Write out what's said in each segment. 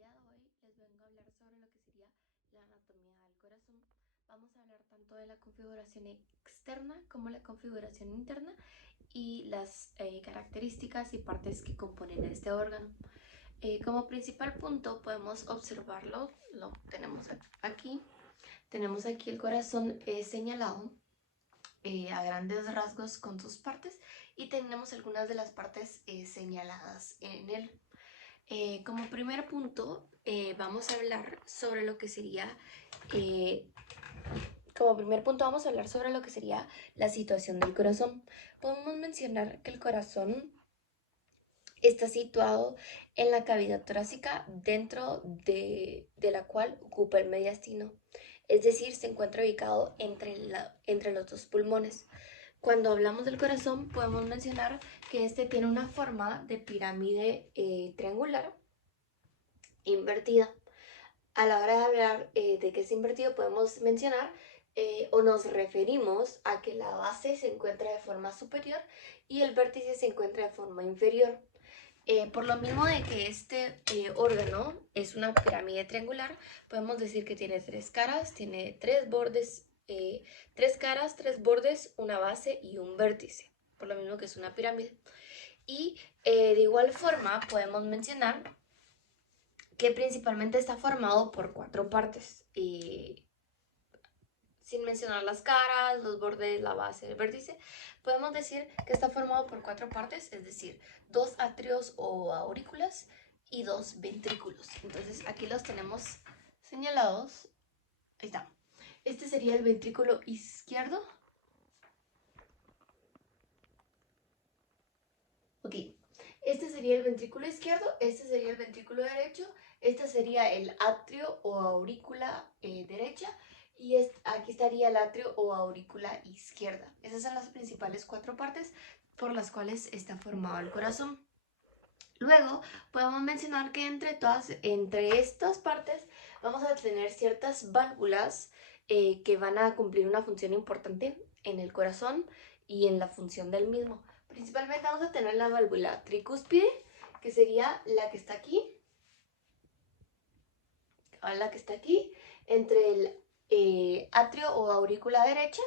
día de hoy les vengo a hablar sobre lo que sería la anatomía del corazón. Vamos a hablar tanto de la configuración externa como la configuración interna y las características y partes que componen este órgano. Como principal punto podemos observarlo, lo tenemos aquí. Tenemos aquí el corazón señalado a grandes rasgos con sus partes y tenemos algunas de las partes señaladas en él. Como primer punto, vamos a hablar sobre lo que sería, la situación del corazón. Podemos mencionar que el corazón está situado en la cavidad torácica dentro de la cual ocupa el mediastino. Es decir, se encuentra ubicado entre los dos pulmones. Cuando hablamos del corazón, podemos mencionar que este tiene una forma de pirámide triangular invertida. A la hora de hablar de que es invertido, podemos mencionar o nos referimos a que la base se encuentra de forma superior y el vértice se encuentra de forma inferior. Por lo mismo de que este órgano es una pirámide triangular, podemos decir que tiene tres caras, tiene tres bordes, tres caras, tres bordes, una base y un vértice, por lo mismo que es una pirámide. Y de igual forma podemos mencionar que principalmente está formado por cuatro partes, sin mencionar las caras, los bordes, la base, el vértice. Podemos decir que está formado por cuatro partes, es decir, dos atrios o aurículas y dos ventrículos. Entonces aquí los tenemos señalados. Ahí está. Este sería el ventrículo izquierdo. Ok. Este sería el ventrículo izquierdo, este sería el ventrículo derecho, este sería el atrio o aurícula derecha y aquí estaría el atrio o aurícula izquierda. Esas son las principales cuatro partes por las cuales está formado el corazón. Luego podemos mencionar que entre estas partes vamos a tener ciertas válvulas que van a cumplir una función importante en el corazón y en la función del mismo. Principalmente vamos a tener la válvula tricúspide, que sería la que está aquí, entre el atrio o aurícula derecha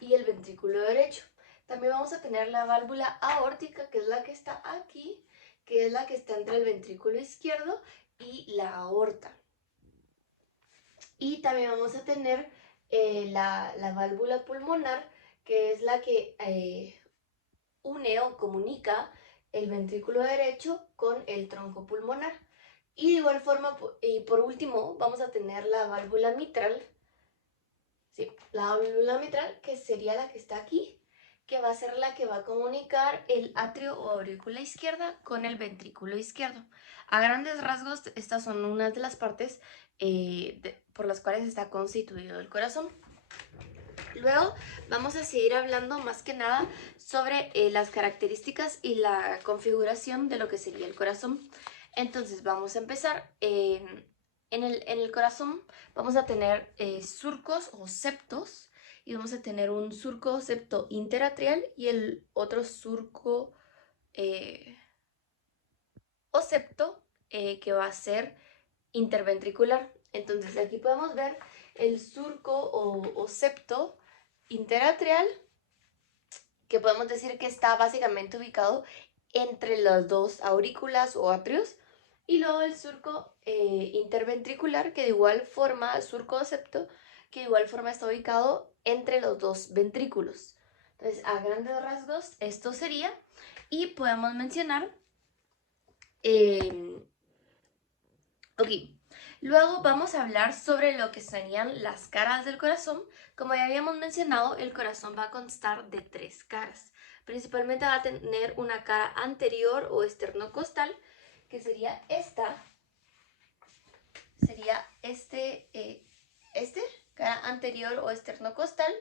y el ventrículo derecho. También vamos a tener la válvula aórtica, que es la que está aquí, que es la que está entre el ventrículo izquierdo y la aorta. Y también vamos a tener la válvula pulmonar, que es la que une o comunica el ventrículo derecho con el tronco pulmonar. Y de igual forma, y por último, vamos a tener la válvula mitral. Sí, la válvula mitral, que sería la que está aquí, que va a ser la que va a comunicar el atrio o aurícula izquierda con el ventrículo izquierdo. A grandes rasgos, estas son unas de las partes por las cuales está constituido el corazón. Luego vamos a seguir hablando más que nada sobre las características y la configuración de lo que sería el corazón. Entonces vamos a empezar. En el corazón vamos a tener surcos o septos y vamos a tener un surco o septo interatrial y el otro surco o septo que va a ser interventricular. Entonces aquí podemos ver el surco o septo interatrial, que podemos decir que está básicamente ubicado entre las dos aurículas o atrios, y luego el surco interventricular, que de igual forma, surco o septo, que de igual forma está ubicado entre los dos ventrículos. Entonces, a grandes rasgos, esto sería, y podemos mencionar, ok, luego vamos a hablar sobre lo que serían las caras del corazón. Como ya habíamos mencionado, el corazón va a constar de tres caras. Principalmente va a tener una cara anterior o esternocostal, que sería esta. Sería cara anterior o esternocostal.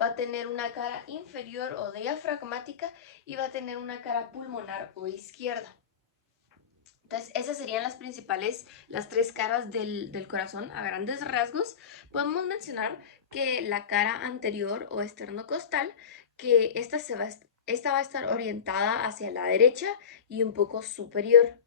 Va a tener una cara inferior o diafragmática y va a tener una cara pulmonar o izquierda. Entonces, esas serían las tres caras del corazón a grandes rasgos. Podemos mencionar que la cara anterior o esternocostal, que esta va a estar orientada hacia la derecha y un poco superior.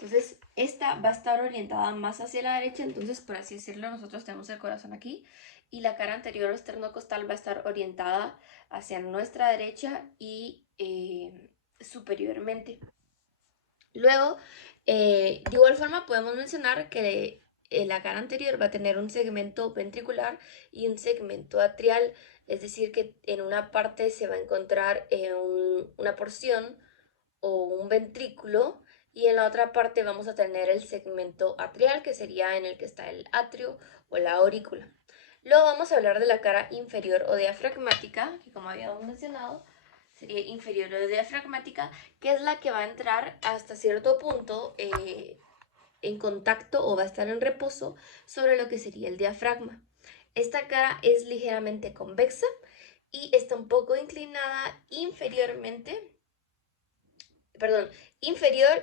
Entonces, esta va a estar orientada más hacia la derecha, entonces, por así decirlo, nosotros tenemos el corazón aquí y la cara anterior o esternocostal va a estar orientada hacia nuestra derecha y superiormente. Luego, de igual forma, podemos mencionar que la cara anterior va a tener un segmento ventricular y un segmento atrial, es decir, que en una parte se va a encontrar una porción o un ventrículo y en la otra parte vamos a tener el segmento atrial, que sería en el que está el atrio o la aurícula. Luego vamos a hablar de la cara inferior o diafragmática, que como habíamos mencionado, sería inferior o diafragmática, que es la que va a entrar hasta cierto punto en contacto o va a estar en reposo sobre lo que sería el diafragma. Esta cara es ligeramente convexa y está un poco inclinada inferior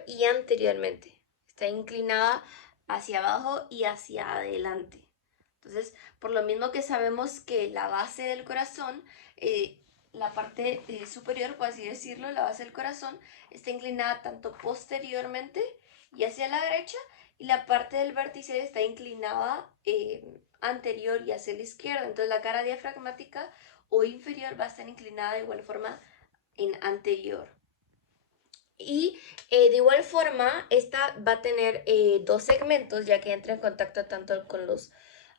y anteriormente. Está inclinada hacia abajo y hacia adelante. Entonces, por lo mismo que sabemos que la base del corazón, la parte superior, por así decirlo, la base del corazón, está inclinada tanto posteriormente y hacia la derecha, y la parte del vértice está inclinada anterior y hacia la izquierda. Entonces, la cara diafragmática o inferior va a estar inclinada de igual forma en anterior. Y de igual forma, esta va a tener dos segmentos, ya que entra en contacto tanto con los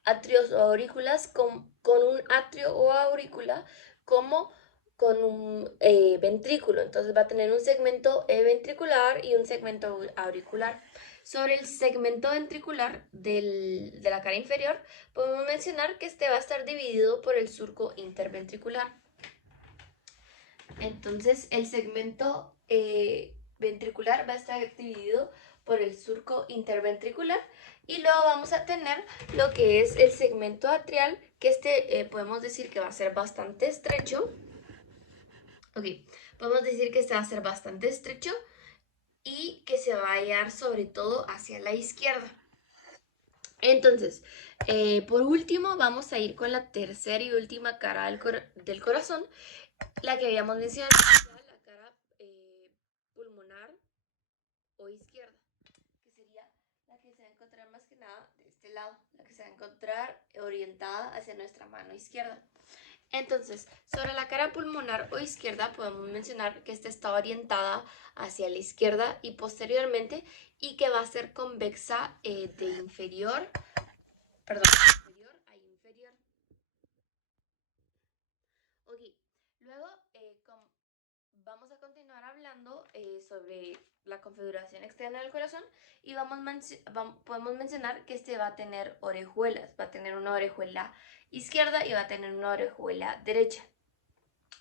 atrios o aurículas, con un atrio o aurícula, como con un ventrículo. Entonces va a tener un segmento ventricular y un segmento auricular. Sobre el segmento ventricular de la cara inferior, podemos mencionar que este va a estar dividido por el surco interventricular. Entonces, el segmento ventricular va a estar dividido por el surco interventricular y luego vamos a tener lo que es el segmento atrial, que podemos decir que va a ser bastante estrecho. Ok, podemos decir que este va a ser bastante estrecho y que se va a hallar sobre todo hacia la izquierda. Entonces, por último, vamos a ir con la tercera y última cara del corazón, la que habíamos mencionado, la cara pulmonar o izquierda, que sería la que se va a encontrar más que nada de este lado, la que se va a encontrar orientada hacia nuestra mano izquierda. Entonces, sobre la cara pulmonar o izquierda podemos mencionar que esta está orientada hacia la izquierda y posteriormente, y que va a ser convexa de inferior a inferior. Ok, luego vamos a continuar hablando sobre la configuración externa del corazón y podemos mencionar que este va a tener orejuelas, va a tener una orejuela izquierda y va a tener una orejuela derecha.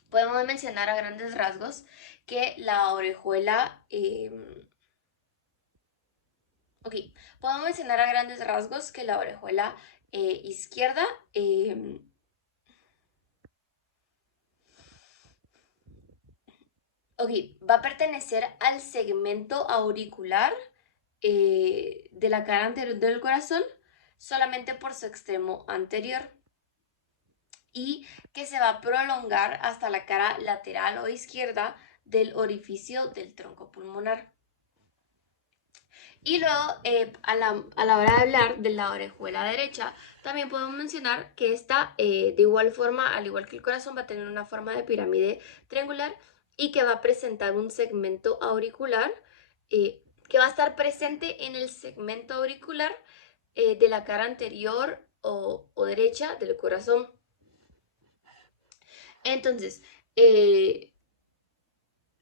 Podemos mencionar a grandes rasgos que la orejuela... podemos mencionar a grandes rasgos que la orejuela izquierda va a pertenecer al segmento auricular de la cara anterior del corazón solamente por su extremo anterior y que se va a prolongar hasta la cara lateral o izquierda del orificio del tronco pulmonar. Y luego, a la hora de hablar de la orejuela derecha, también podemos mencionar que esta, de igual forma, al igual que el corazón, va a tener una forma de pirámide triangular y que va a presentar un segmento auricular que va a estar presente en el segmento auricular de la cara anterior o derecha del corazón. Entonces,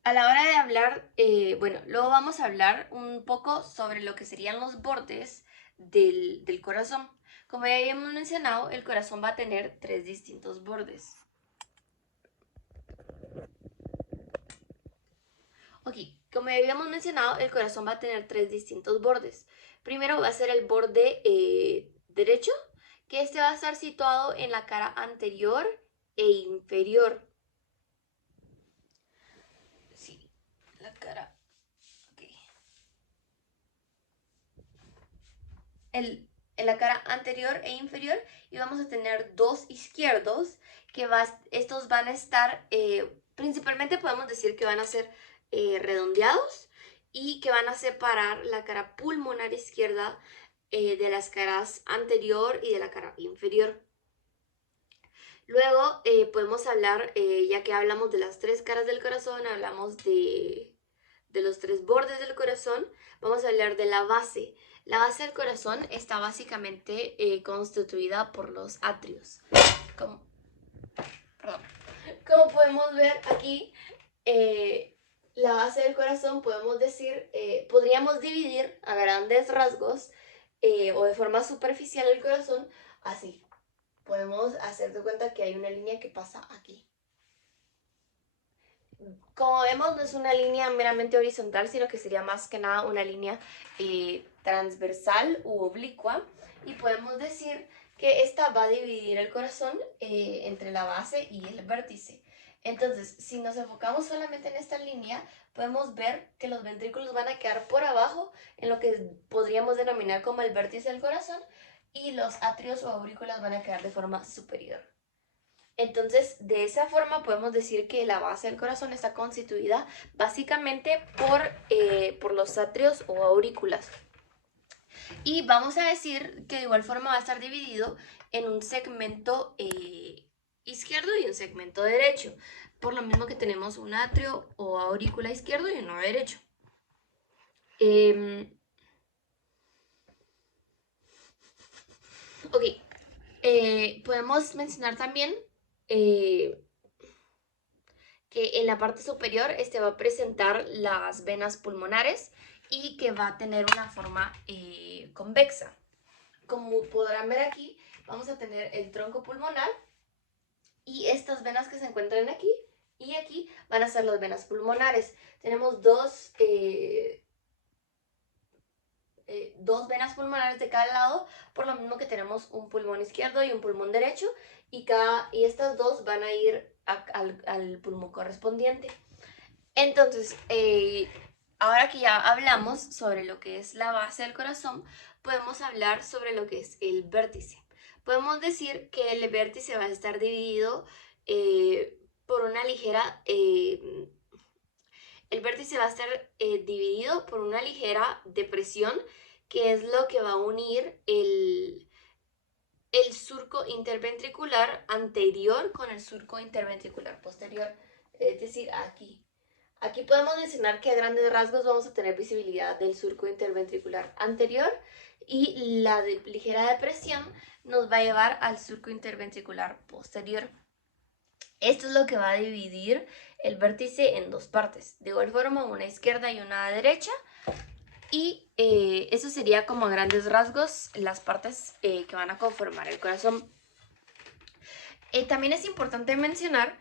a la hora de hablar, bueno, luego vamos a hablar un poco sobre lo que serían los bordes del corazón. Como ya habíamos mencionado, el corazón va a tener tres distintos bordes. Ok, como ya habíamos mencionado, el corazón va a tener tres distintos bordes. Primero va a ser el borde derecho, que este va a estar situado en la cara anterior e inferior. Sí, la cara. En la cara anterior e inferior, y vamos a tener dos izquierdos que estos van a estar, principalmente podemos decir que van a ser redondeados y que van a separar la cara pulmonar izquierda de las caras anterior y de la cara inferior. Luego podemos hablar, ya que hablamos de las tres caras del corazón, hablamos de los tres bordes del corazón, vamos a hablar de la base. La base del corazón está básicamente constituida por los atrios. Como, perdón. Como podemos ver aquí, la base del corazón podemos decir, podríamos dividir a grandes rasgos o de forma superficial el corazón así. Podemos hacer de cuenta que hay una línea que pasa aquí. Como vemos, no es una línea meramente horizontal, sino que sería más que nada una línea transversal u oblicua. Y podemos decir que esta va a dividir el corazón entre la base y el vértice. Entonces, si nos enfocamos solamente en esta línea, podemos ver que los ventrículos van a quedar por abajo, en lo que podríamos denominar como el vértice del corazón, y los atrios o aurículas van a quedar de forma superior. Entonces, de esa forma podemos decir que la base del corazón está constituida básicamente por los atrios o aurículas. Y vamos a decir que de igual forma va a estar dividido en un segmento izquierdo y un segmento derecho. Por lo mismo que tenemos un atrio o aurícula izquierdo y uno derecho. Ok, podemos mencionar también que en la parte superior va a presentar las venas pulmonares y que va a tener una forma convexa. Como podrán ver aquí, vamos a tener el tronco pulmonar y estas venas que se encuentran aquí y aquí van a ser las venas pulmonares. Tenemos dos venas pulmonares de cada lado, por lo mismo que tenemos un pulmón izquierdo y un pulmón derecho, y estas dos van a ir al pulmón correspondiente. Entonces, ahora que ya hablamos sobre lo que es la base del corazón, podemos hablar sobre lo que es el vértice. Podemos decir que el vértice va a estar dividido por una ligera... el vértice va a estar dividido por una ligera depresión, que es lo que va a unir el surco interventricular anterior con el surco interventricular posterior. Es decir, aquí. Aquí podemos mencionar que a grandes rasgos vamos a tener visibilidad del surco interventricular anterior y la ligera depresión nos va a llevar al surco interventricular posterior. Esto es lo que va a dividir el vértice en dos partes, de igual forma una izquierda y una derecha, y eso sería como a grandes rasgos las partes que van a conformar el corazón. También es importante mencionar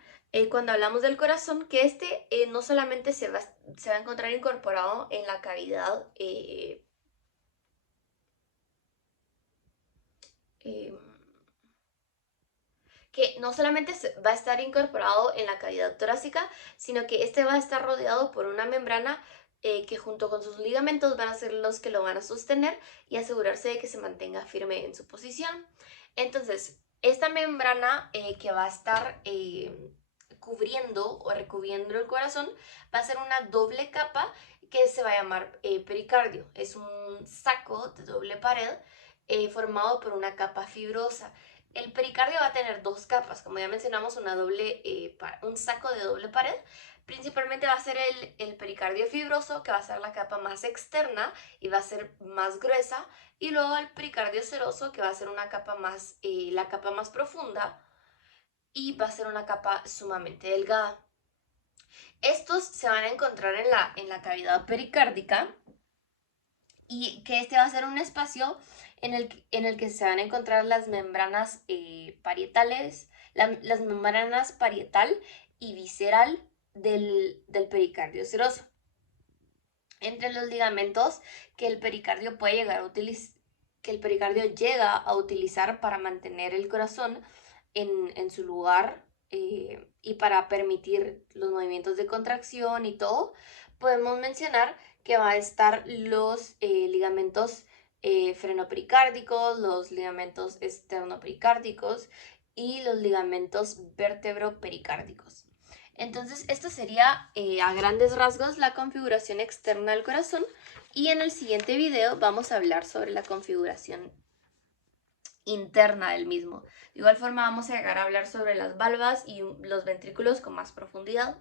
cuando hablamos del corazón que no solamente se va a encontrar incorporado en la cavidad que no solamente va a estar incorporado en la cavidad torácica, sino que va a estar rodeado por una membrana que junto con sus ligamentos van a ser los que lo van a sostener y asegurarse de que se mantenga firme en su posición. Entonces, esta membrana que va a estar cubriendo o recubriendo el corazón va a ser una doble capa que se va a llamar pericardio. Es un saco de doble pared formado por una capa fibrosa. El pericardio va a tener dos capas, como ya mencionamos, un saco de doble pared. Principalmente va a ser el pericardio fibroso, que va a ser la capa más externa y va a ser más gruesa, y luego el pericardio seroso, que va a ser la capa más profunda y va a ser una capa sumamente delgada. Estos se van a encontrar en la cavidad pericárdica, y que va a ser un espacio en el que se van a encontrar las membranas parietales, las membranas parietal y visceral del pericardio seroso. Entre los ligamentos que el pericardio puede llegar a utilizar, que el pericardio llega a utilizar para mantener el corazón en su lugar y para permitir los movimientos de contracción y todo, podemos mencionar que va a estar los ligamentos frenopericárdicos, los ligamentos esternopericárdicos y los ligamentos vertebropericárdicos. Entonces, esto sería a grandes rasgos la configuración externa del corazón, y en el siguiente video vamos a hablar sobre la configuración interna del mismo. De igual forma vamos a llegar a hablar sobre las valvas y los ventrículos con más profundidad.